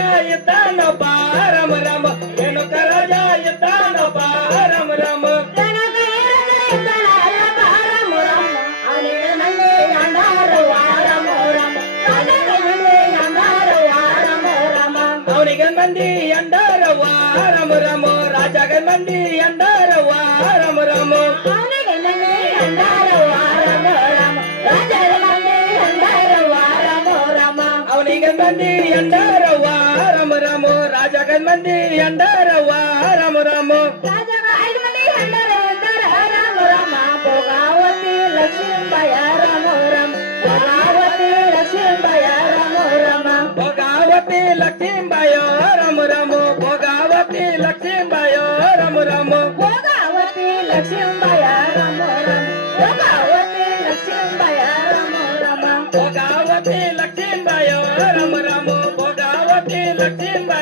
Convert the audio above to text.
राजा येताना बा राम राम रेणुका राजा येताना बा राम राम ಅವನಿಗೆ ಮಂದಿ ಎಂದರ ವಾರಮ ರಾಮ ರಾಜಗ ಮಂದಿ ಎಂದರ ವಾರಮ ರಾಮ ಅವನಿಗೆ ಮಂದಿ ಎಂದರ ವಾರಮ ರಾಮ ರಾಜಗ ಮಂದಿ ಎಂದರ ವಾರಮ ರಾಮ ಅವನಿಗೆ ಮಂದಿ ಎಂದರ ವಾರಮ ರಾಮ ರಾಜಗ ಮಂದಿ ಎಂದರ ವಾರಮ ರಾಮ ರಾಜಗ 5 ಮಂದಿ ಎಂದರ ರಾಮ ರಾಮ ಭೋಗಾವತಿ ಲಕ್ಷ್ಮೀಬಾಯ ರಾಮ ರಾಮ ಭೋಗಾವತಿ ಲಕ್ಷ್ಮೀಬಾಯ ರಾಮ ರಾಮ ಭೋಗಾವತಿ ಲಕ್ಷ್ಮೀಬಾಯ ರಾಮ ರಾಮ ಭೋಗಾವತಿ ಲಕ್ಷ್ಮೀಬಾಯ ರಾಮ ರಾಮ ಭೋಗಾವತಿ ಲಕ್ಷ್ಮೀಬಾಯ ರಾಮ ರಾಮ ಭೋಗಾವತಿ ಲಕ್ಷ್ಮೀಬಾಯ ರಾಮ ರಾಮ ಭೋಗಾವತಿ ಲಕ್ಷ್ಮೀಬಾಯ ರಾಮ ರಾಮ ಭೋಗಾವತಿ ಲಕ್ಷ್ಮೀಬಾಯ